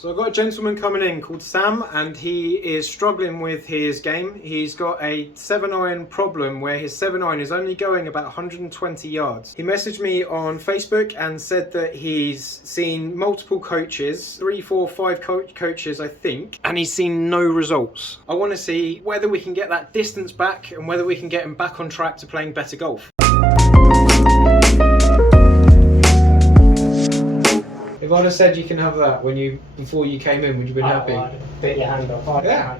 So I've got a gentleman coming in called Sam, and he is struggling with his game. He's got a 7-iron problem where his 7-iron is only going about 120 yards. He messaged me on Facebook and said that he's seen multiple coaches, 3, 4, 5 coaches I think, and he's seen no results. I want to see whether we can get that distance back and whether we can get him back on track to playing better golf. If I'd have said you can have that before you came in, would you have been happy? I'd have bit your hand off. Yeah.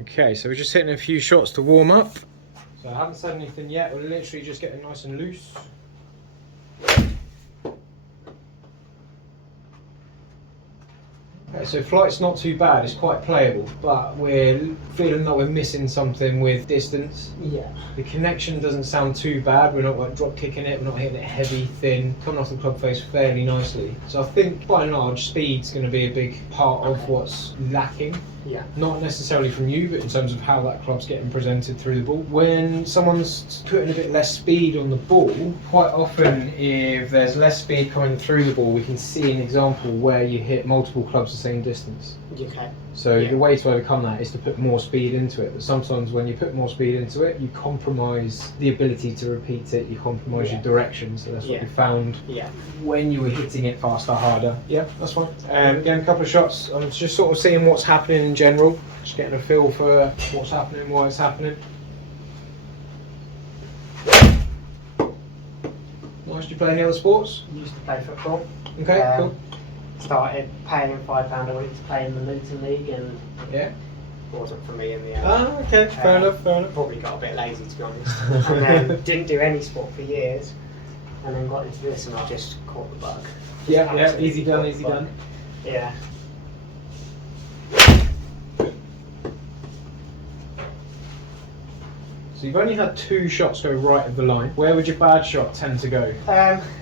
Okay, so we're just hitting a few shots to warm up. So I haven't said anything yet, we're literally just getting nice and loose. Okay, so flight's not too bad, it's quite playable, but we're feeling that we're missing something with distance. Yeah. The connection doesn't sound too bad, we're not like drop kicking it, we're not hitting it heavy, thin, coming off the club face fairly nicely. So I think by and large speed's going to be a big part of what's lacking. Yeah. Not necessarily from you, but in terms of how that club's getting presented through the ball. When someone's putting a bit less speed on the ball, quite often if there's less speed coming through the ball, we can see an example where you hit multiple clubs the same distance. Okay. So the way to overcome that is to put more speed into it. But sometimes when you put more speed into it, you compromise the ability to repeat it, you compromise your direction. So that's what we found when you were hitting it faster, harder. Yeah, that's fine. Again, a couple of shots. I'm just sort of seeing what's happening in general, just getting a feel for what's happening, why it's happening. Nice. Do you play any other sports? Used to play football. Okay, cool. Started paying £5 a week to play in the Luton League, and it wasn't for me in the end. Ah, okay, fair enough. Probably got a bit lazy, to be honest. And then didn't do any sport for years, and then got into this, and I just caught the bug. Yeah, easy done, easy done. Yeah. So you've only had 2 shots go right of the line. Where would your bad shot tend to go?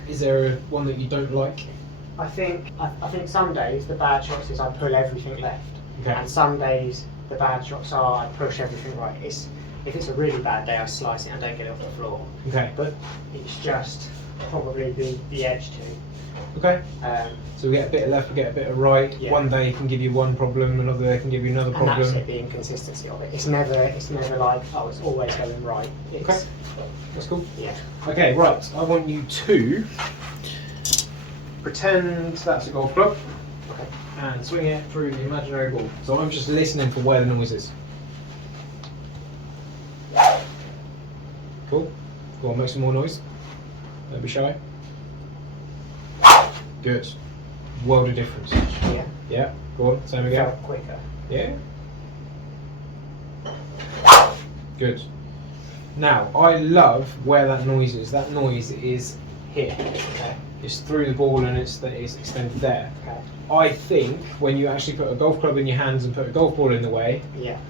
Is there one that you don't like? I think some days the bad shots is I pull everything left, and some days the bad shots are I push everything right. If it's a really bad day, I slice it and don't get it off the floor. Okay. But it's just probably the edge too. Okay. So we get a bit of left, we get a bit of right. Yeah. One day can give you one problem, another day can give you another problem. And that's it, the inconsistency of it. It's never like, oh, it's always going right. Okay. That's cool. Yeah. Okay, right. I want you to pretend that's a golf club and swing it through the imaginary ball. So I'm just listening for where the noise is. Cool. Go on, make some more noise. Don't be shy. Good. World of difference. Yeah. Yeah. Go on, same again. Felt quicker. Yeah. Good. Now, I love where that noise is. That noise is here. Okay. It's through the ball and it's extended there. Okay. I think when you actually put a golf club in your hands and put a golf ball in the way,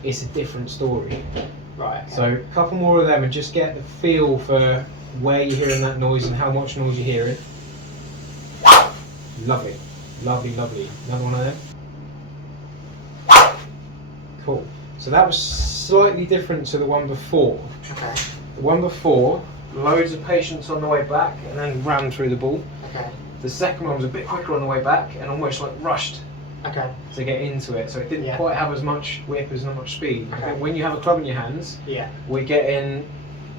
it's a different story. Right. Okay. So a couple more of them and just get the feel for where you're hearing that noise and how much noise you're hearing. Lovely. Lovely, lovely. Another one of them. Cool. So that was slightly different to the one before. Okay. The one before, loads of patience on the way back and then ran through the ball. Okay. The second one was a bit quicker on the way back and almost like rushed to get into it. So it didn't quite have as much whip, as much speed. Okay. I think when you have a club in your hands, we're getting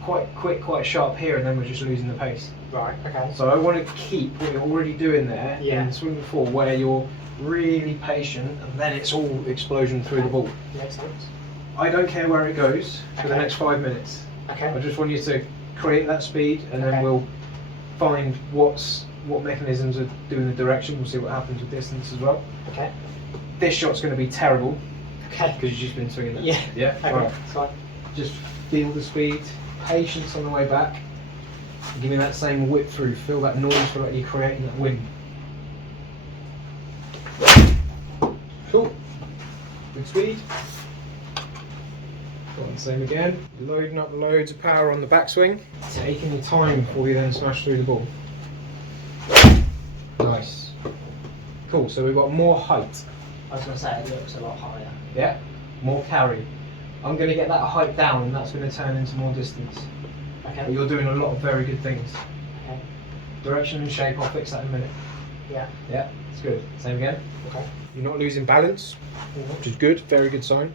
quite quick, quite sharp here, and then we're just losing the pace. Right, okay. So I want to keep what you're already doing there in swing before, where you're really patient and then it's all explosion through the ball. Makes sense. I don't care where it goes for the next 5 minutes. Okay. I just want you to create that speed, and then we'll find what mechanisms are doing the direction. We'll see what happens with distance as well. Okay. This shot's going to be terrible. Okay. Because you've just been swinging it. Yeah. Yeah. Okay. Right. Fine. Just feel the speed, patience on the way back. Give me that same whip through. Feel that noise, feel like you're creating that wind. Cool. Good speed. Go on, same again. Loading up loads of power on the backswing. Taking your time before you then smash through the ball. Nice. Cool, so we've got more height. I was going to say, it looks a lot higher. Yeah. More carry. I'm going to get that height down, and that's going to turn into more distance. Okay. But you're doing a lot of very good things. Okay. Direction and shape, I'll fix that in a minute. Yeah. Yeah, it's good. Same again. Okay. You're not losing balance, which is good. Very good sign.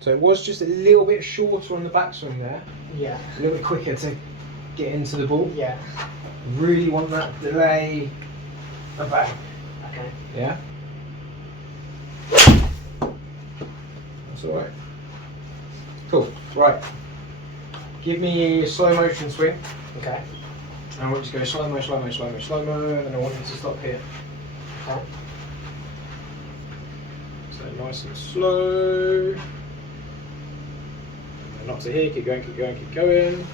So it was just a little bit shorter on the backswing there. Yeah. A little bit quicker to get into the ball. Yeah. Really want that delay and bang. Okay. Yeah? That's alright. Cool. Right. Give me a slow motion swing. Okay. And I want you to go slow mo, slow mo, slow mo, slow mo, and I want you to stop here. Okay. So nice and slow. And not to here, keep going, keep going, keep going.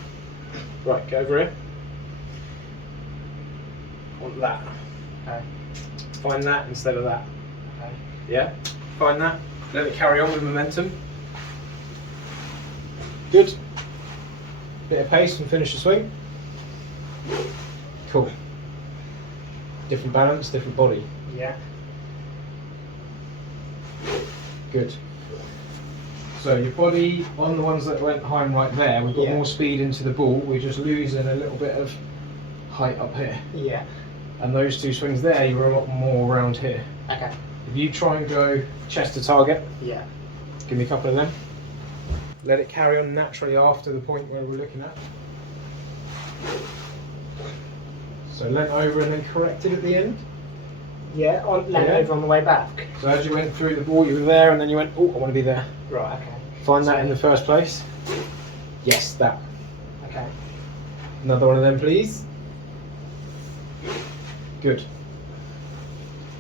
Right, go over here. Want that. Okay. Find that instead of that. Okay. Yeah? Find that. Let it carry on with momentum. Good. Bit of pace and finish the swing. Cool. Different balance, different body. Yeah. Good. So your body on the ones that went high and right there, we've got more speed into the ball. We're just losing a little bit of height up here. Yeah. And those two swings there, you're a lot more around here. Okay. If you try and go chest to target, Yeah. give me a couple of them. Let it carry on naturally after the point where we're looking at. So leant over and then corrected at the end. Yeah. On leant over on the way back. So as you went through the ball, you were there, and then you went, oh, I want to be there. Right. Okay. Find that in the first place. Yes, that. Okay. Another one of them, please. Good.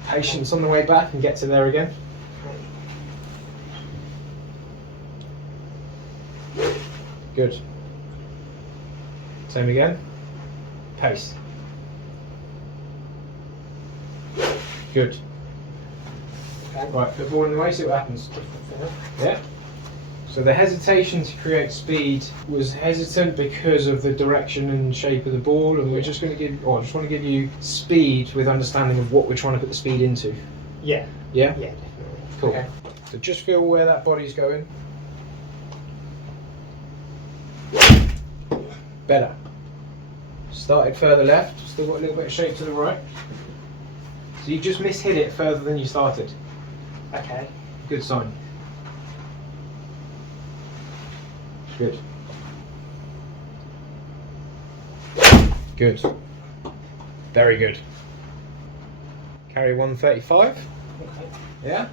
Patience on the way back and get to there again. Good. Same again. Pace. Good. Okay. Right, put the ball in the way, see what happens. Yeah. So the hesitation to create speed was hesitant because of the direction and shape of the ball, and we're just going to give, I just want to give you speed with understanding of what we're trying to put the speed into. Yeah. Yeah? Yeah, definitely. Cool. Okay. So just feel where that body's going. Better. Started further left, still got a little bit of shape to the right. So you just mishit it further than you started. Okay. Good sign. Good. Good. Very good. Carry 135. Okay. Yeah?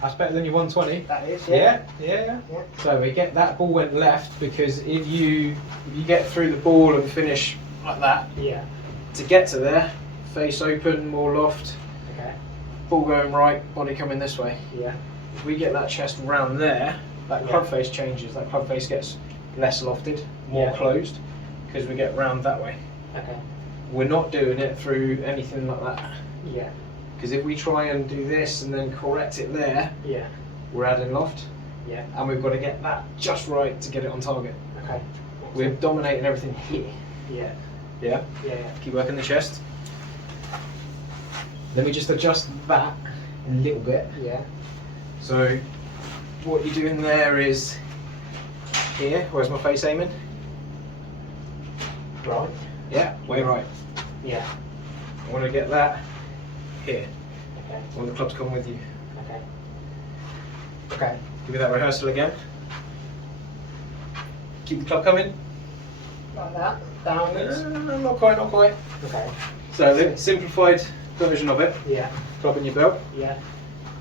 That's better than your 120. That is. Yeah. Yeah. So we get that ball went left because if you get through the ball and finish like that, Yeah. to get to there, face open, more loft, Okay. ball going right, body coming this way. Yeah. If we get that chest round there, that Yeah. club face changes. That club face gets less lofted, more Yeah. closed, because we get round that way. Okay. We're not doing it through anything like that. Yeah. Because if we try and do this and then correct it there, Yeah. we're adding loft, Yeah. and we've got to get that just right to get it on target. Okay. We're dominating everything here. Yeah. Yeah? Yeah. Keep working the chest. Let me just adjust that a little bit. Yeah. So what you're doing there is here, where's my face aiming? Right. Yeah, way right. Yeah. I want to get that here. Okay. I want the club to come with you. Okay. Okay. Give me that rehearsal again. Keep the club coming. Like that. Downwards. Not quite, not quite. Okay. So the simplified version of it. Yeah. Club in your belt. Yeah.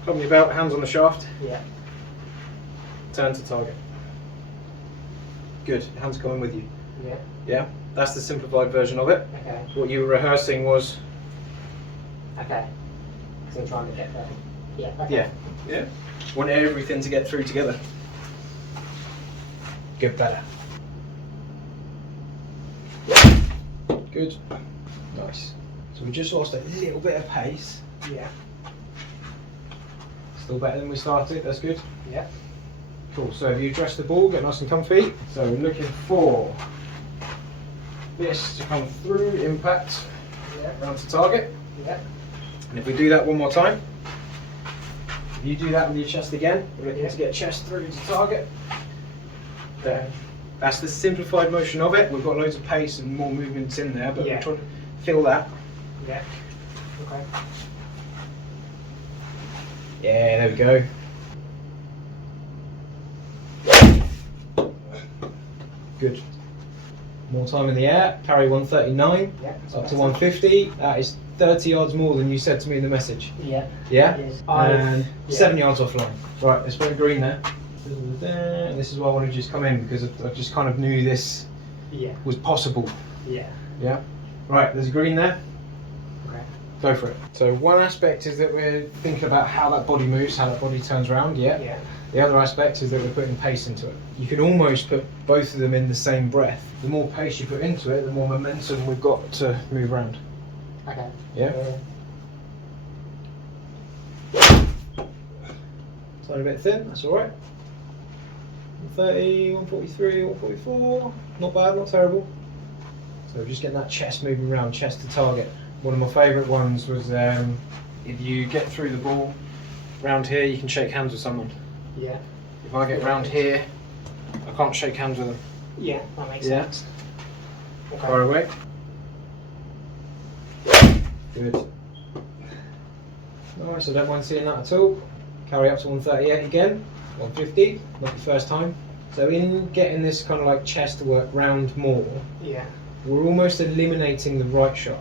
Club in your belt, hands on the shaft. Yeah. Turn to target. Good, hands coming with you. Yeah. Yeah, that's the simplified version of it. Okay. What you were rehearsing was. Okay. So I'm trying to get there. Yeah. Okay. Yeah. Yeah. Want everything to get through together. Get better. Good. Nice. So we just lost a little bit of pace. Yeah. Still better than we started, that's good. Yeah. Cool, so if you address the ball, get nice and comfy. So we're looking for this to come through, impact, Yeah. round to target. Yeah. And if we do that one more time, You do that with your chest again. We're looking to get chest through to target. There. That's the simplified motion of it. We've got loads of pace and more movements in there, but we're trying to feel that. Yeah. Okay. Yeah, there we go. Good. More time in the air. Carry 139. Yeah. Up to 150. That is 30 yards more than you said to me in the message. Yeah. Yeah? Yes. And 7 yards offline. Right, let's put green there. And this is why I wanted to just come in, because I just kind of knew this was possible. Yeah. Yeah? Right, there's a green there. Okay. Go for it. So one aspect is that we're thinking about how that body moves, how that body turns around, Yeah. The other aspect is that we're putting pace into it. You can almost put both of them in the same breath. The more pace you put into it, the more momentum we've got to move around. Okay. Yeah? Tiny bit thin, that's alright. 130, 143, 144. Not bad, not terrible. So just getting that chest moving around, chest to target. One of my favourite ones was if you get through the ball, round here you can shake hands with someone. Yeah. If I get round here, I can't shake hands with them. Yeah, that makes sense. Okay. Far away. Good. Nice, I don't mind seeing that at all. Carry up to 138 again, 150, not the first time. So in getting this kind of like chest to work round more, we're almost eliminating the right shot.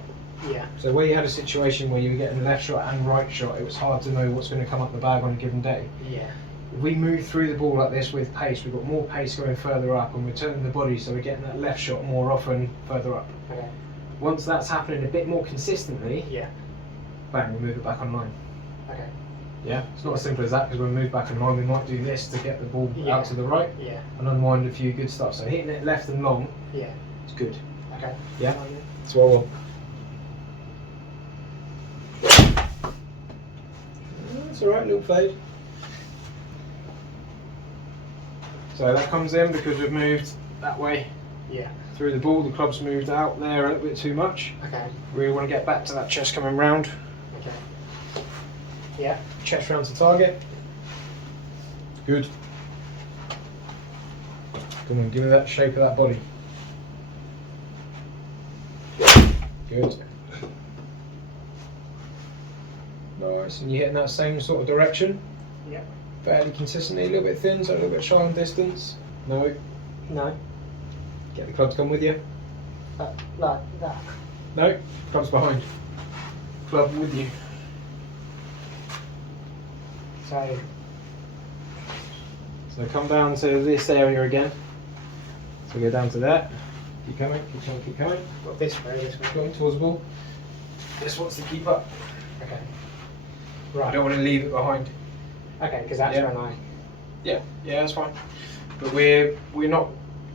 Yeah. So where you had a situation where you were getting left shot and right shot, it was hard to know what's going to come up the bag on a given day. Yeah. If we move through the ball like this with pace, we've got more pace going further up, and we're turning the body so we're getting that left shot more often further up. Okay. Once that's happening a bit more consistently, bang, we move it back online. Okay. Yeah, it's not as simple as that, because when we move back online, we might do this to get the ball out to the right and unwind a few good stuff. So hitting it left and long is good. Okay. Yeah, that's what I want. That's alright, little fade. So that comes in because we've moved that way through the ball. The club's moved out there a little bit too much. Okay. We want to get back to that chest coming round. Okay. Yeah. Chest round to target. Good. Come on, give me that shape of that body. Good. Nice, and you're hitting that same sort of direction? Yeah. Fairly consistently, a little bit thin, so a little bit shy on distance. No. No. Get the club to come with you. Like that. No, club's behind. Club with you. So come down to this area again. So go down to that. Keep coming, keep coming, keep coming. Got this way, this way. Going towards the ball. This wants to keep up. Okay. I Right. don't want to leave it behind. Okay, because that's when I. Yeah, that's fine. But we're not.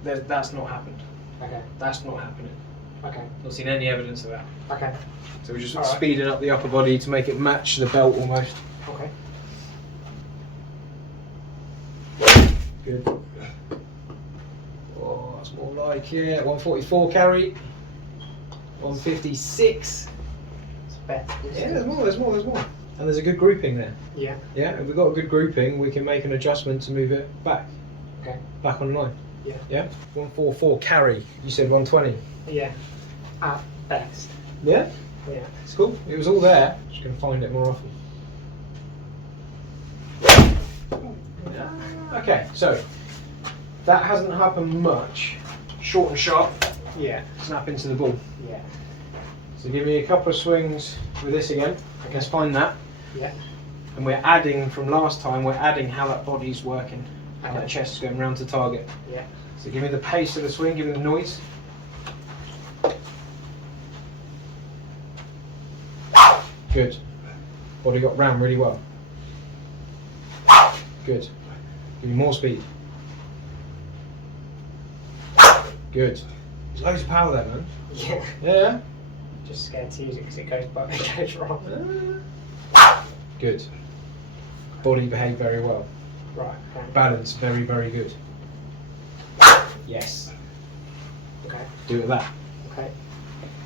That's not happened. Okay. That's not happening. Okay. Not seen any evidence of that. Okay. So we're just All right. speeding up the upper body to make it match the belt almost. Okay. Good. Oh, that's more like 144 carry. 156. It's better. Yeah, there's more. And there's a good grouping there. Yeah. Yeah, if we've got a good grouping, we can make an adjustment to move it back. Okay. Back online. Yeah. Yeah? 144 carry. You said 120. Yeah. At best. Yeah? Yeah. It's cool. It was all there. Just going to find it more often. Okay, so that hasn't happened much. Short and sharp. Yeah. Snap into the ball. Yeah. So give me a couple of swings with this again. Let's find that. Yeah. And we're adding from last time, we're adding how that body's working. How that chest is going round to target. Yeah. So give me the pace of the swing, give me the noise. Good. Body got round really well. Good. Give me more speed. Good. There's loads of power there, man. Yeah. Yeah. Just scared to use it because it goes wrong. Good. Body behaved very well. Right. Okay. Balance very, very good. Yes. Okay. Do it with that. Okay.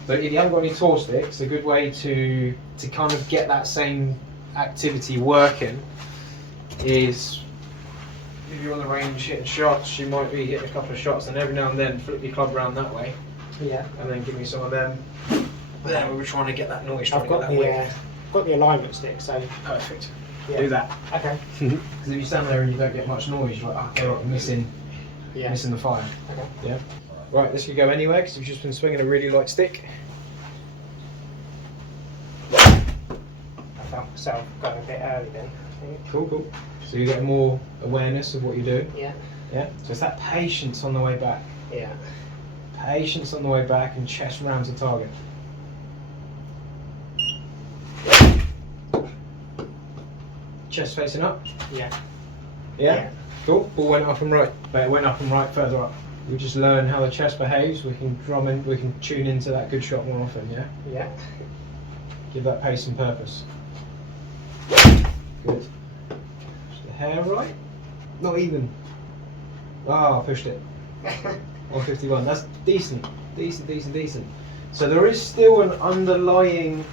So if you haven't got any tour sticks, a good way to kind of get that same activity working is if you're on the range hitting shots, you might be hitting a couple of shots, and every now and then flip your club around that way. Yeah. And then give me some of them. There, we were trying to get that noise. I've got the alignment stick, so Perfect. yeah. Do that. Okay. Because if you stand there and you don't get much noise, you're like, okay, right, I'm missing the fire. Okay. Yeah. Right, this could go anywhere because you've just been swinging a really light stick. I found myself going a bit early then, I think. Cool. So you're getting more awareness of what you do. Yeah. Yeah. So it's that patience on the way back. Yeah. Patience on the way back and chest round to target. Chest facing up. Yeah. Yeah. Cool. Ball went up and right, but it went up and right further up. We just learn how the chest behaves. We can drum in. We can tune into that good shot more often. Yeah. Yeah. Give that pace and purpose. Good. Is the hair right? Not even. Ah, pushed it. 151. That's decent. Decent. So there is still an underlying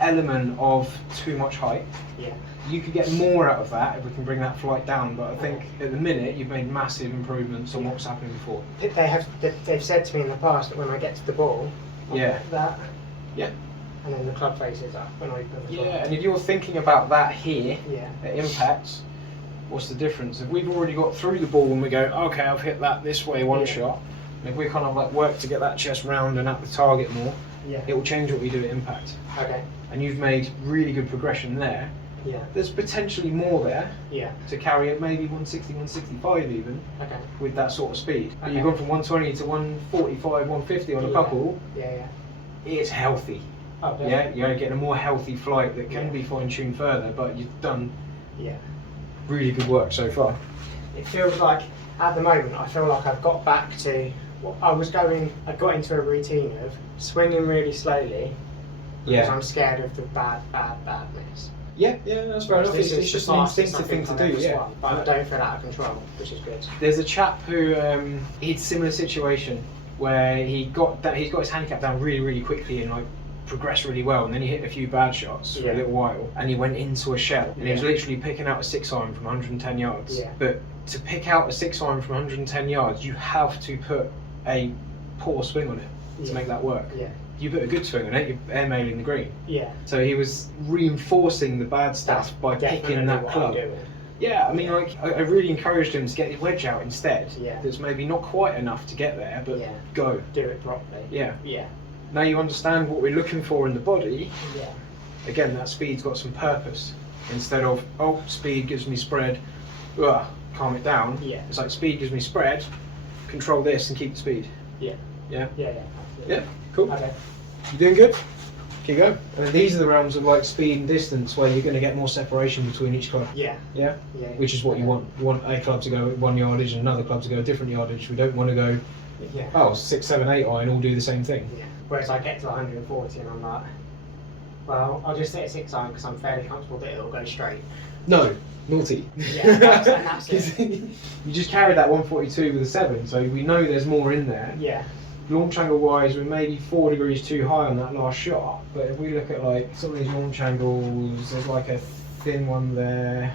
element of too much height. Yeah. You could get more out of that if we can bring that flight down, but I think at the minute you've made massive improvements on what was happening before. They've said to me in the past that when I get to the ball, Yeah. that. Yeah. And then the club faces up when I open as well. Yeah, and if you're thinking about that here, Yeah. at impacts, what's the difference? If we've already got through the ball and we go, okay, I've hit that this way one shot, and if we kind of like work to get that chest round and at the target more, it will change what we do at impact. Okay. And you've made really good progression there. Yeah. There's potentially more there Yeah. to carry it, maybe 160, 165 even, Okay. with that sort of speed. But Okay. you've gone from 120 to 145, 150 on a couple. Yeah. It's healthy. Oh, definitely. Yeah, you're getting a more healthy flight that can Yeah. be fine-tuned further, but you've done Yeah. really good work so far. It feels like, at the moment, I feel like I've got back to what I was going. I got into a routine of swinging really slowly because I'm scared of the badness. Yeah, that's fair enough. This It's is just the an fastest instinctive thing I've to do, ever yeah. swung, but I don't feel out of control, which is good. There's a chap who he had a similar situation where he's got his handicap down really quickly and like progressed really well, and then he hit a few bad shots for a little while, and he went into a shell, and he was literally picking out a 6-iron from 110 yards. Yeah. But to pick out a 6-iron from 110 yards, you have to put a poor swing on it to make that work. Yeah. You put a good swing on it, you're airmailing the green. Yeah. So he was reinforcing the bad stuff by picking that what club. I'm doing. Yeah, I mean, like, I really encouraged him to get his wedge out instead. Yeah. That's maybe not quite enough to get there, but go. Do it properly. Yeah. Yeah. Now you understand what we're looking for in the body. Yeah. Again, that speed's got some purpose. Instead of, speed gives me spread, calm it down. Yeah. It's like, speed gives me spread, control this and keep the speed. Yeah. Yeah? Yeah. Yeah, cool. Okay. You doing good? Keep going. And then these are the realms of like speed and distance where you're going to get more separation between each club. Yeah. Yeah? Yeah. Which is what you want. You want a club to go 1 yardage and another club to go a different yardage. We don't want to go, 6, 7, 8 iron all do the same thing. Yeah. Whereas I get to 140 and I'm like, well, I'll just hit a 6-iron because I'm fairly comfortable that it'll go straight. No, naughty. Yeah, that's it. You just carried that 142 with a 7, so we know there's more in there. Yeah. Launch angle wise, we're maybe 4 degrees too high on that last shot, but if we look at like some of these launch angles, there's like a thin one there,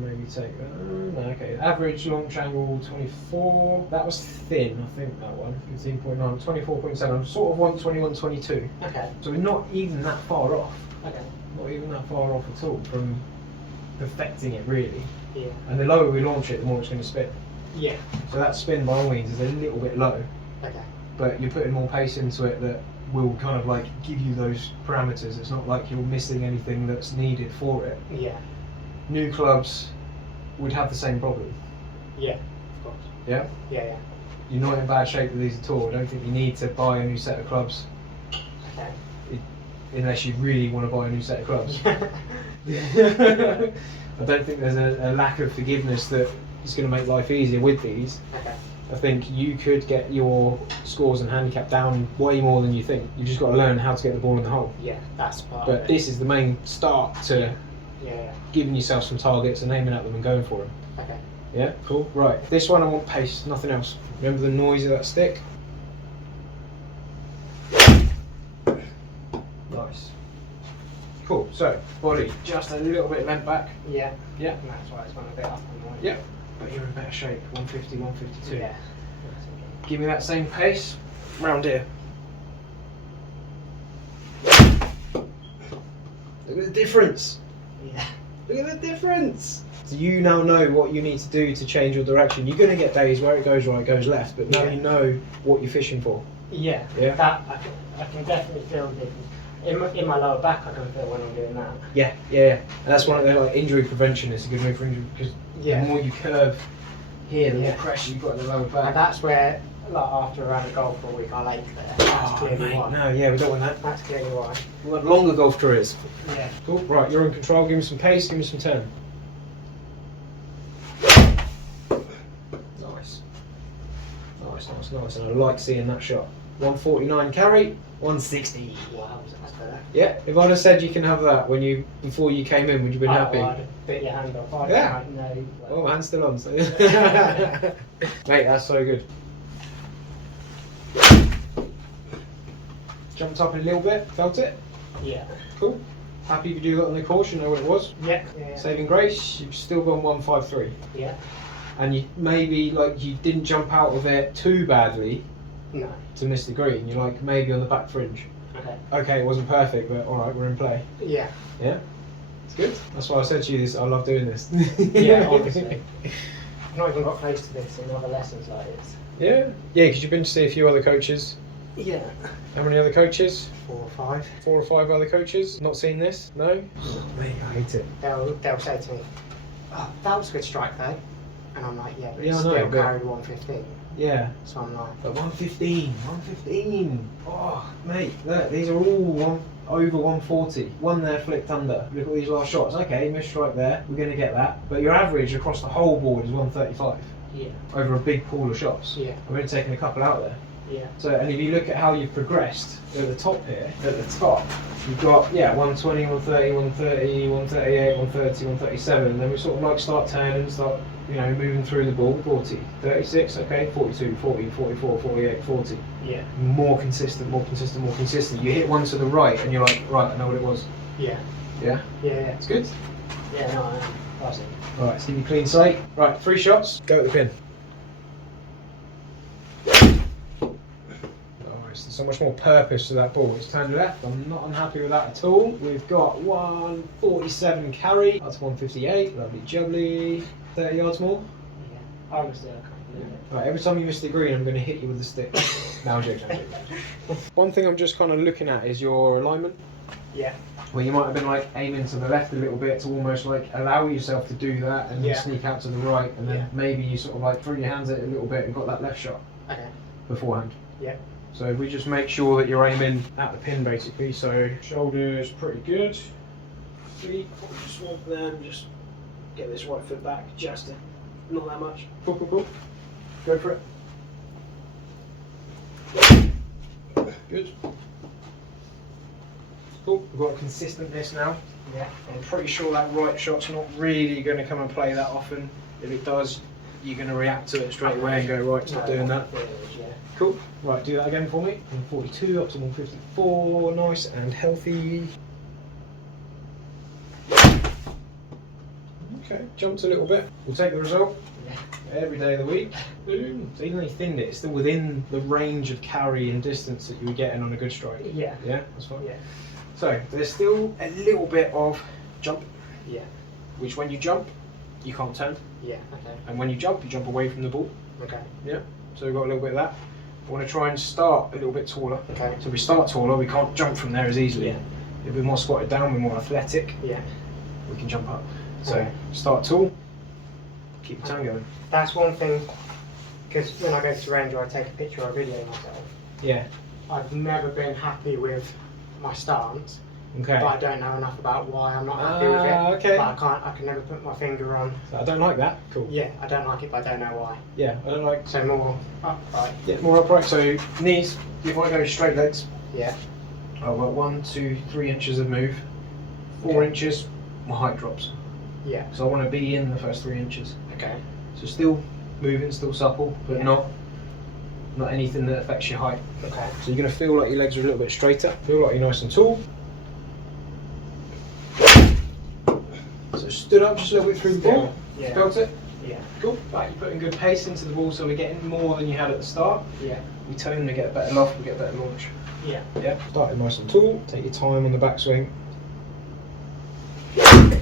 maybe take that, okay, average launch angle 24, that was thin, I think that one, 15.9, 24.7, I'm sort of 121, 22. Okay. So we're not even that far off. Okay. Not even that far off at all from perfecting it really. Yeah. And the lower we launch it, the more it's going to spin. Yeah. So that spin by all means is a little bit low. Okay. But you're putting more pace into it that will kind of like give you those parameters. It's not like you're missing anything that's needed for it. Yeah. New clubs would have the same problem. Yeah, of course. Yeah? Yeah. You're not in bad shape with these at all. I don't think you need to buy a new set of clubs. Okay. Unless you really want to buy a new set of clubs. I don't think there's a lack of forgiveness that is going to make life easier with these. Okay. I think you could get your scores and handicap down way more than you think. You've just got to learn how to get the ball in the hole. Yeah, that's part of But it. this is the main start to Yeah. giving yourself some targets and aiming at them and going for them. Okay. Yeah, cool. Right, this one I want pace, nothing else. Remember the noise of that stick? Nice. Cool. So So, body just a little bit bent back. Yeah. Yeah. And that's why it's gone a bit up and more. Yeah. But you're in better shape. 150, 152. Yeah. Give me that same pace. Round here. Look at the difference. Yeah. Look at the difference. So you now know what you need to do to change your direction. You're going to get days where it goes right, goes left, but now you know what you're fishing for. Yeah. Yeah. That I can definitely feel the difference. In my lower back, I can feel when I'm doing that. Yeah, yeah, yeah. And that's one of the like injury prevention. It's a good move for injury because the more you curve here, the more pressure you've got in the lower back. And that's where, like after a round of golf for a week, I ache there. That's clearly why. No, yeah, we don't want that. That's clearly why. We want longer golf careers. Yeah. Cool. Right, you're in control. Give me some pace. Give me some turn. Nice. Nice, nice, nice. And I like seeing that shot. 149 carry. 160. Wow, that's better. Yeah. If I'd have said you can have that before you came in, would you have been happy? I'd have bit your hand off. Yeah. No. Oh, my hand's still on. So. Mate, that's so good. Jumped up a little bit. Felt it. Yeah. Cool. Happy to do that on the course. You know what it was. Yeah. Yeah. Saving grace. You've still gone 153. Yeah. And you maybe like you didn't jump out of it too badly No. to miss the green. You're like maybe on the back fringe. Okay. Okay, it wasn't perfect, but all right, we're in play. Yeah. Yeah, it's good. That's why I said to you this. I love doing this. Yeah, honestly. I've not even got close to this in other lessons like this. Yeah, yeah, because you've been to see a few other coaches. Yeah. How many other coaches? 4 or 5. 4 or 5 other coaches. Not seen this? No. Oh, mate, I hate it. They'll say to me, "Oh, that was a good strike though," and I'm like, "Yeah, but Yeah, it's I know, still but- carried 115." Yeah. So I'm like, But 115, 115. Oh, mate, look, these are all over 140. One there flicked under. Look at these last shots. Okay, missed strike there. We're going to get that. But your average across the whole board is 135 yeah, over a big pool of shots. yeah, I've only taken a couple out there. yeah, So, and if you look at how you've progressed at the top here, at the top, you've got, 120, 130, 130, 138, 130, 137. And then we sort of like start turning, start, moving through the ball. 40, 36, okay, 42, 40, 44, 48, 40. yeah, More consistent, more consistent, more consistent. You hit one to the right and you're like, right, I know what it was. yeah, Yeah? yeah, It's good. yeah. No, I am. That's it. Right, so you clean slate. Right, 3 shots. Go at the pin. Nice. There's so much more purpose to that ball. It's turned left. I'm not unhappy with that at all. We've got 147 carry. That's 158. Lovely jubbly. 30 yards more. Yeah, honestly, I can't believe it. Right, every time you miss the green, I'm going to hit you with a stick. No, I'm joking, I'm joking. One thing I'm just kind of looking at is your alignment. Yeah, Where you might have been like aiming to the left a little bit to almost like allow yourself to do that and then Yeah. sneak out to the right, and then Yeah. maybe you sort of like threw your hands at it a little bit and got that left shot okay, beforehand. yeah, So if we just make sure that you're aiming at the pin basically, so shoulders pretty good, feet, just want them, just get this right foot back, just not that much. Cool, cool, cool. Go for it. Good. Cool, we've got a consistent miss now. yeah, I'm pretty sure that right shot's not really going to come and play that often. If it does, you're going to react to it straight away and go, right, stop doing that. Yeah. Cool. Right, do that again for me. 142 up to 154, nice and healthy. Okay, jumps a little bit. We'll take the result. Yeah. Every day of the week. Boom. So even though you thinned it, it's still within the range of carry and distance that you were getting on a good strike. Yeah. Yeah, that's fine. Yeah. So there's still a little bit of jump, Yeah. which when you jump, you can't turn. Yeah. Okay. And when you jump away from the ball. Okay. Yeah. So we've got a little bit of that. I want to try and start a little bit taller. Okay. So if we start taller, we can't jump from there as easily. Yeah. If we're more squatted down, we're more athletic, Yeah. we can jump up. So Okay. start tall, keep the turn going. That's one thing, because when I go to Ranger, I take a picture or a video of myself. Yeah. I've never been happy with my stance, Okay. but I don't know enough about why I'm not happy with it. Okay. But I can never put my finger on. So I don't like that. Cool. Yeah, I don't like it, but I don't know why. Yeah, I don't like. So more upright. Yeah, more upright. So knees. If I go straight legs, Yeah. I've got 1, 2, 3 inches of move. 4 inches, my height drops. Yeah. So I want to be in the first 3 inches. Okay. So still moving, still supple, but Yeah. not anything that affects your height. Okay. So you're going to feel like your legs are a little bit straighter. Feel like you're nice and tall. stood up just a little bit through the ball. Yeah. Felt it? Yeah. Cool. Right, you're putting good pace into the ball, so we're getting more than you had at the start. Yeah. We tone, we get better loft, we get better launch. Yeah. Yeah. Starting nice and tall. Take your time on the backswing. Yeah,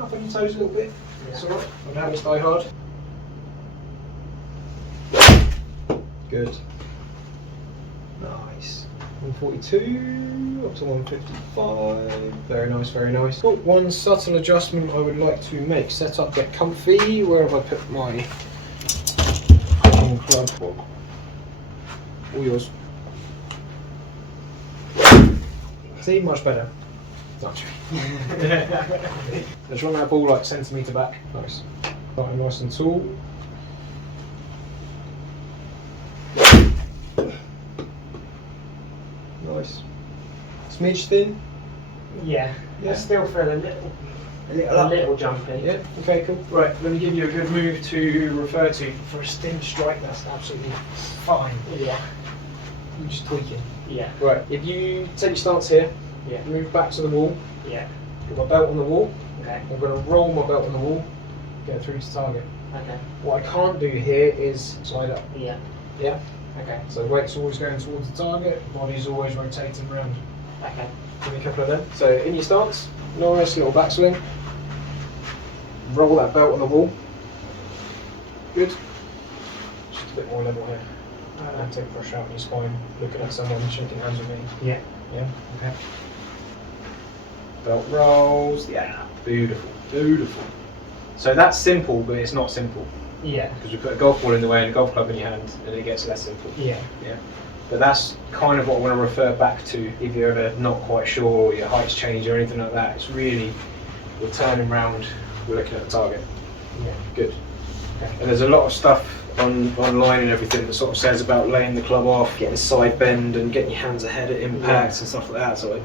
up on your toes a little bit. That's alright. I'm having to die hard. Good. Nice. 142 up to 155. Very nice, very nice. Cool. One subtle adjustment I would like to make. Set up, get comfy. Where have I put my club? All yours. See, much better. Much. Let's run that ball like centimetre back. Nice. Starting nice and tall. Nice. Smidge thin. Yeah. Yeah. I still feel a little jumpy. Yeah. Okay. Cool. Right. Let me give you a good move to refer to for a stem strike. That's absolutely fine. Yeah. I'm just tweaking. Yeah. Right. If you take your stance here, Yeah. move back to the wall. Yeah. Put my belt on the wall. Okay. I'm going to roll my belt on the wall. Get through to target. Okay. What I can't do here is slide up. Yeah. Yeah. Okay. So weight's always going towards the target. Body's always rotating around. Okay. Give me a couple of them. So in your stance, nice little backswing. Roll that belt on the wall. Good. Just a bit more level here. And take pressure out on your spine. Looking at someone shaking hands with me. Yeah. Yeah. Okay. Belt rolls. Yeah. Beautiful. Beautiful. So that's simple, but it's not simple Yeah. because we put a golf ball in the way and a golf club in your hand, and it gets less simple. Yeah. Yeah. But that's kind of what I want to refer back to if you're ever not quite sure or your height's changed or anything like that. It's really, we're turning round, we're looking at the target. Yeah. Good. Okay. And there's a lot of stuff online and everything that sort of says about laying the club off, getting side bend and getting your hands ahead at impacts and stuff like that. So like,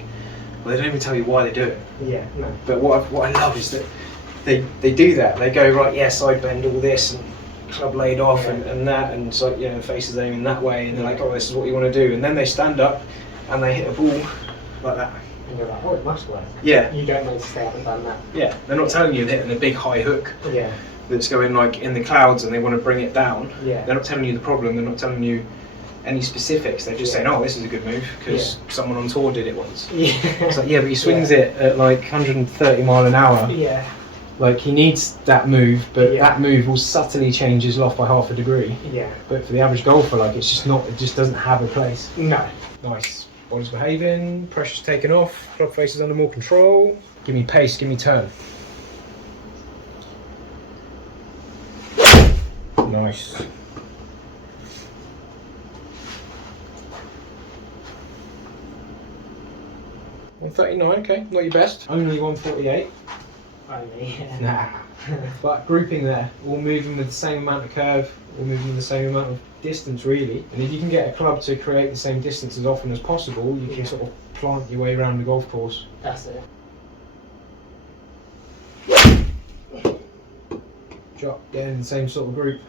well, they don't even tell you why they do it. Yeah. No. But what I love is that they do that. They go, right, yeah, side bend, all this, and club laid off and that, and it's like, you know, the face is aiming that way, and they're like, oh, this is what you want to do, and then they stand up and they hit a ball like that. And you're like, oh, it must work. Yeah. You don't need to stay up and done that. Yeah, they're not telling you they're hitting a big high hook Yeah. that's going like in the clouds and they want to bring it down. Yeah. They're not telling you the problem, they're not telling you any specifics, they're just saying, oh, this is a good move because someone on tour did it once. Yeah. It's like, yeah, but he swings it at like 130 mile an hour. Yeah. Like, he needs that move, but Yeah. that move will subtly change his loft by half a degree. Yeah. But for the average golfer, like, it's just not, it just doesn't have a place. No. Nice. Body's behaving, pressure's taken off, club face is under more control. Give me pace, give me turn. Nice. $139, okay, not your best. Only 148. Only. Nah. But grouping there, all moving with the same amount of curve, all moving with the same amount of distance really. And if you can get a club to create the same distance as often as possible, you can sort of plant your way around the golf course. That's it. Shot, getting in the same sort of group,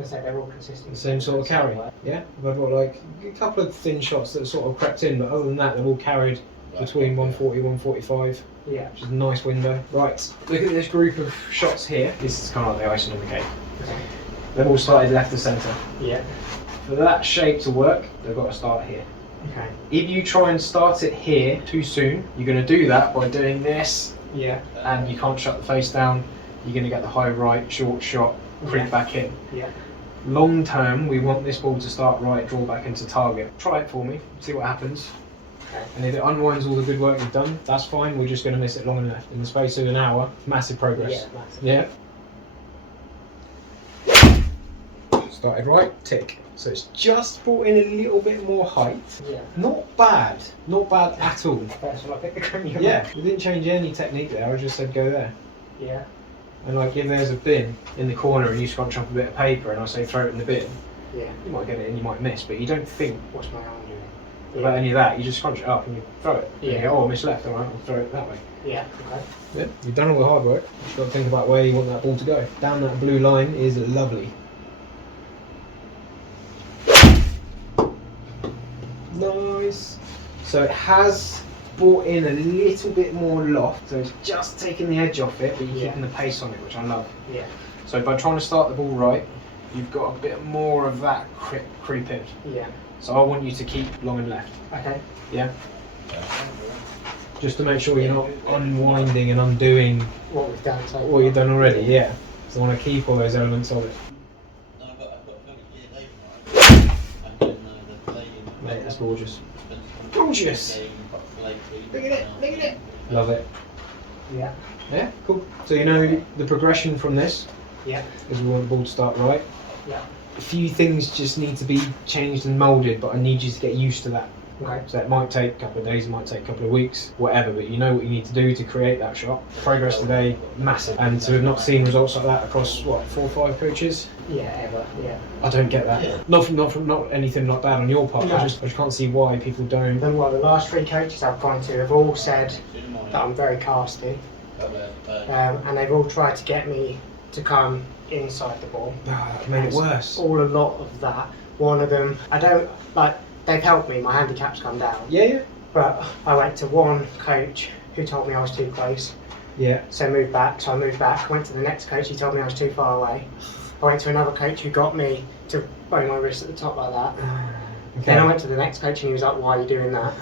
I say they're all consistent. the same sort of carry. Yeah, I've got like a couple of thin shots that sort of crept in, but other than that, they're all carried between 140 and 145. Yeah. Which is a nice window. Right, look at this group of shots here. This is kind of like the icing on the cake. They've all started left to centre. Yeah. For that shape to work, they've got to start here. Okay. If you try and start it here too soon, you're going to do that by doing this, Yeah. and you can't shut the face down. You're going to get the high right, short shot, creep back in. Yeah. Long term, we want this ball to start right, draw back into target. Try it for me, see what happens. Okay. And if it unwinds all the good work you've done, that's fine. We're just going to miss it long and left. In the space of an hour, massive progress. Yeah. Massive. Yeah. Started right, tick. So it's just brought in a little bit more height. Yeah. Not bad at all. That's what I picked the cream. Yeah, we didn't change any technique there. I just said go there. Yeah. And like, if there's a bin in the corner and you scrunch up a bit of paper and I say throw it in the bin, Yeah. you might get it and you might miss, but you don't think What's my arm doing? about any of that. You just scrunch it up and you throw it. And you Yeah. go, oh, I missed left. All right, I'll throw it that way. Yeah. Okay. Yeah, you've done all the hard work. You've got to think about where you want that ball to go. Down that blue line is lovely. Nice. So it has brought in a little bit more loft, so it's just taking the edge off it, but you're keeping the pace on it, which I love. Yeah. So by trying to start the ball right, you've got a bit more of that creep in. Yeah. So I want you to keep long and left. Okay. Yeah? Just to make sure you're not unwinding and undoing what we've done so what you've done already, yeah. So I want to keep all those elements of it. Mate, that's gorgeous. Gorgeous! Look at it, look at it! Love it. Yeah. Yeah, cool. So you know the progression from this Yeah. is we want the ball to start right. Yeah. A few things just need to be changed and moulded, but I need you to get used to that. Okay. So it might take a couple of days, it might take a couple of weeks, whatever, but you know what you need to do to create that shot. Progress today, massive. And to have not seen results like that across, what, 4 or 5 coaches? Yeah, ever, yeah. I don't get that. Yeah. Not anything like bad on your part, No. I just can't see why people don't. Then well, the last 3 coaches I've gone to have all said that I'm very casty, and they've all tried to get me to come inside the ball. That made it worse. All a lot of that. One of them, I don't, like, they've helped me, my handicap's come down. Yeah. But I went to one coach who told me I was too close. Yeah. So I moved back, I went to the next coach, he told me I was too far away. I went to another coach who got me to bow my wrist at the top like that. Okay. Then I went to the next coach and he was like, why are you doing that?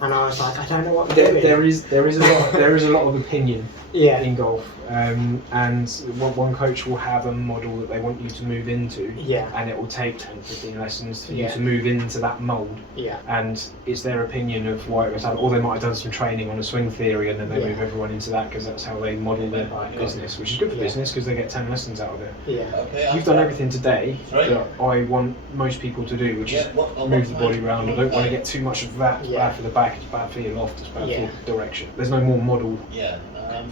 And I was like, I don't know what I'm There doing. is a lot of opinion Yeah. in golf, and one coach will have a model that they want you to move into, Yeah. and it will take 10, 15 lessons for you Yeah. to move into that mould. Yeah. And it's their opinion of why it was happening, or they might have done some training on a swing theory and then they Yeah. move everyone into that because that's how they model their business, which is good for Yeah. business because they get 10 lessons out of it. Yeah. You've done everything today Right. that I want most people to do, which is move the body around. I don't want to get too much of that. It's Yeah. bad for the back, it's bad for your loft, it's bad Yeah. for your direction. There's no more model Yeah.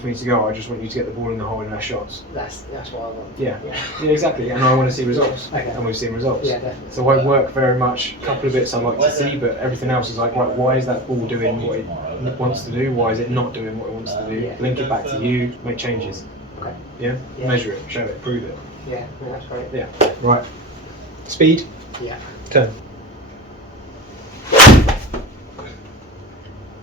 for me to go. I just want you to get the ball in the hole in less shots. That's what I want. Yeah. Yeah. Yeah, exactly. And I want to see results. Okay. And we've seen results. Yeah, definitely. So I work very much, a couple of bits I like to see, but everything else is like, right, why is that ball doing what it wants to do? Why is it not doing what it wants to do? Yeah. Link it back to you, make changes. Okay. Yeah? Yeah. Measure it, show it, prove it. Yeah, no, that's great. Yeah. Right. Speed, Yeah. turn.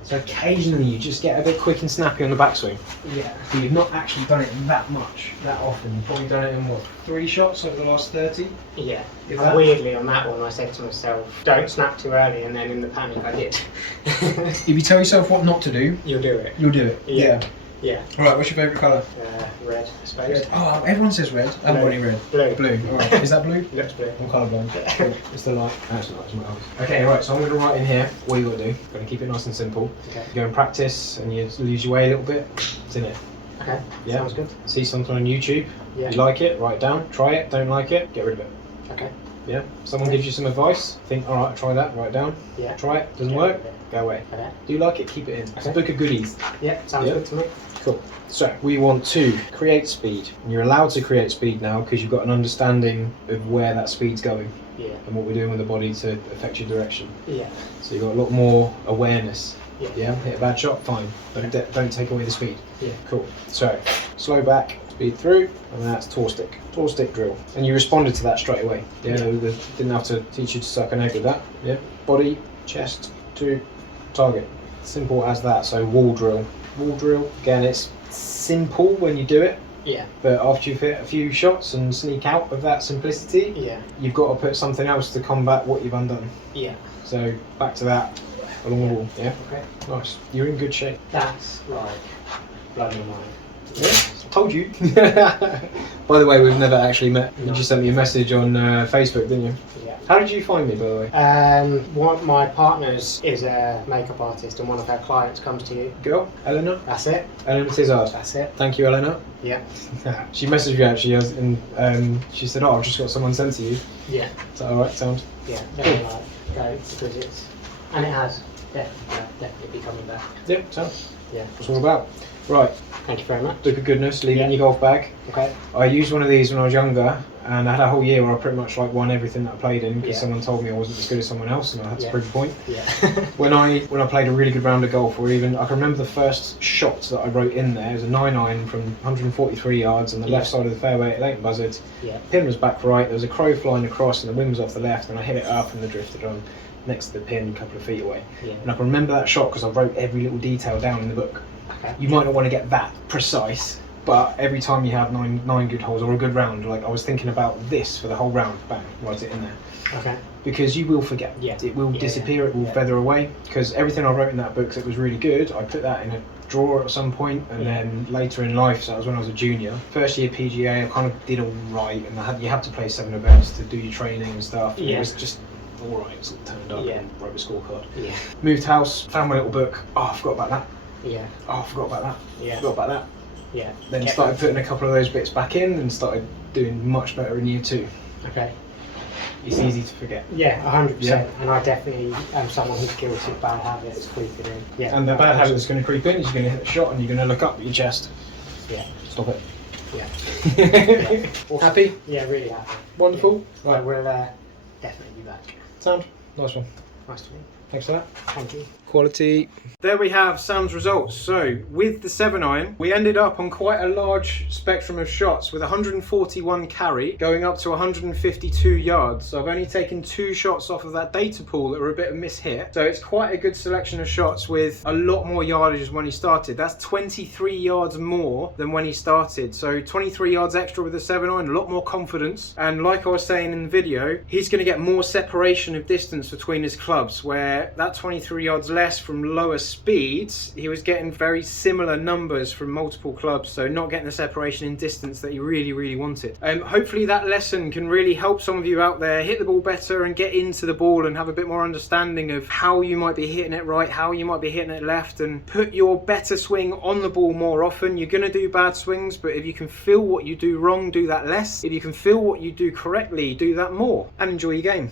So occasionally you just get a bit quick and snappy on the backswing. Yeah. But you've not actually done it that much, that often. You've probably done it in what, 3 shots over the last 30? Yeah. Is And that- weirdly on that one I said to myself, don't snap too early, and then in the panic I did. If you tell yourself what not to do, You'll do it. you'll do it. Yeah. Yeah. Alright, what's your favourite colour? Red, I suppose. Oh, everyone says red. I haven't got any red. Blue. Blue. Alright, is that blue? Looks blue. I'm colourblind. It's the light. No, it's not. It's my eyes. Okay, right. So I'm going to write in here what you got to do. Going to keep it nice and simple. Okay. You go and practice, and you lose your way a little bit. It's in it. Okay. Yeah. Sounds good. See something on YouTube. Yeah. You like it? Write it down. Try it. Don't like it? Get rid of it. Okay. Yeah. Someone gives you some advice. Think, all right, try that. Write it down. Yeah. Try it. Doesn't Get work? rid of it. Go away. Okay. Do you like it? Keep it in. It's a Okay. book of goodies. Yeah. Sounds Yeah. good to me. Cool. So we want to create speed. And you're allowed to create speed now because you've got an understanding of where that speed's going Yeah. and what we're doing with the body to affect your direction. Yeah. So you've got a lot more awareness. Yeah. Yeah, hit a bad shot, fine. Don't take away the speed. Yeah. Cool. So slow back, speed through, and that's toe stick drill. And you responded to that straight away. Yeah, Yeah. they didn't have to teach you to suck an egg with that. Yeah, body, chest to target. Simple as that. So wall drill. Wall drill. Again, it's simple when you do it, Yeah. but after you've hit a few shots and sneak out of that simplicity, Yeah. you've got to put something else to combat what you've undone. Yeah. So back to that along the wall. Yeah. Okay. Nice. You're in good shape. That's like bloody mind. Yeah. Told you. By the way, we've never actually met. You No. just sent me a message on Facebook, didn't you? Yeah. How did you find me, by the way? One my partner's is a makeup artist, and one of her clients comes to you. Girl, Eleanor. That's it. Eleanor Tizard. That's it. Thank you, Eleanor. Yeah. She messaged me actually, and she said, "Oh, I've just got someone sent to you." Yeah. Is that all right? Sound? Yeah. Very like go because it's and it has definitely be coming back. Yeah. Sound. Yeah. That's what it's all about. Right. Thank you very much. Book of goodness. Leave it in Yeah. your golf bag. Okay. I used one of these when I was younger, and I had a whole year where I pretty much like won everything that I played in because Yeah. someone told me I wasn't as good as someone else, and I had to Yeah. prove a point. Yeah. When I played a really good round of golf, or even I can remember the first shot that I wrote in there. It was a 9-iron from 143 yards on the left Yeah. side of the fairway at Leighton Buzzard. Yeah. Pin was back right. There was a crow flying across, and the wind was off the left, and I hit it up and the drifted on. next to the pin, a couple of feet away. Yeah. And I can remember that shot because I wrote every little detail down in the book. Okay. You might not want to get that precise, but every time you have nine good holes or a good round, like I was thinking about this for the whole round, bang, write it in there. Okay. Because you will forget. Yeah. It will disappear, it will feather away. Because everything I wrote in that book that was really good, I put that in a drawer at some point, and then later in life, so that was when I was a junior. First year PGA, I kind of did all right, and you had to play 7 events to do your training and stuff. And it was just all right, it sort of turned up and wrote a scorecard. Yeah. Moved house, found my little book. Oh, I forgot about that. Yeah. Oh, I forgot about that. Yeah. Forgot about that. Yeah. Then started putting a couple of those bits back in and started doing much better in year 2. Okay. It's easy to forget. Yeah, 100%. And I definitely am someone who's guilty of bad habits creeping in. Yeah. And the bad habit that's going to creep in is you're going to hit a shot and you're going to look up at your chest. Yeah. Stop it. Yeah. Awesome. Happy? Yeah, really happy. Wonderful. Yeah. I will definitely be back. Sound? Nice one. Nice to meet you. Thanks for that. Thank you. Quality. There we have Sam's results. So with the 7-iron, we ended up on quite a large spectrum of shots with 141 carry going up to 152 yards. So I've only taken 2 shots off of that data pool that were a bit of mishit. So it's quite a good selection of shots with a lot more yardage when he started. That's 23 yards more than when he started. So 23 yards extra with the 7-iron, a lot more confidence. And like I was saying in the video, he's going to get more separation of distance between his clubs, where that 23 yards less from lower speeds, he was getting very similar numbers from multiple clubs, so not getting the separation in distance that he really wanted. Hopefully that lesson can really help some of you out there hit the ball better and get into the ball and have a bit more understanding of how you might be hitting it right, how you might be hitting it left, and put your better swing on the ball more often. You're going to do bad swings, but if you can feel what you do wrong, do that less. If you can feel what you do correctly, do that more, and enjoy your game.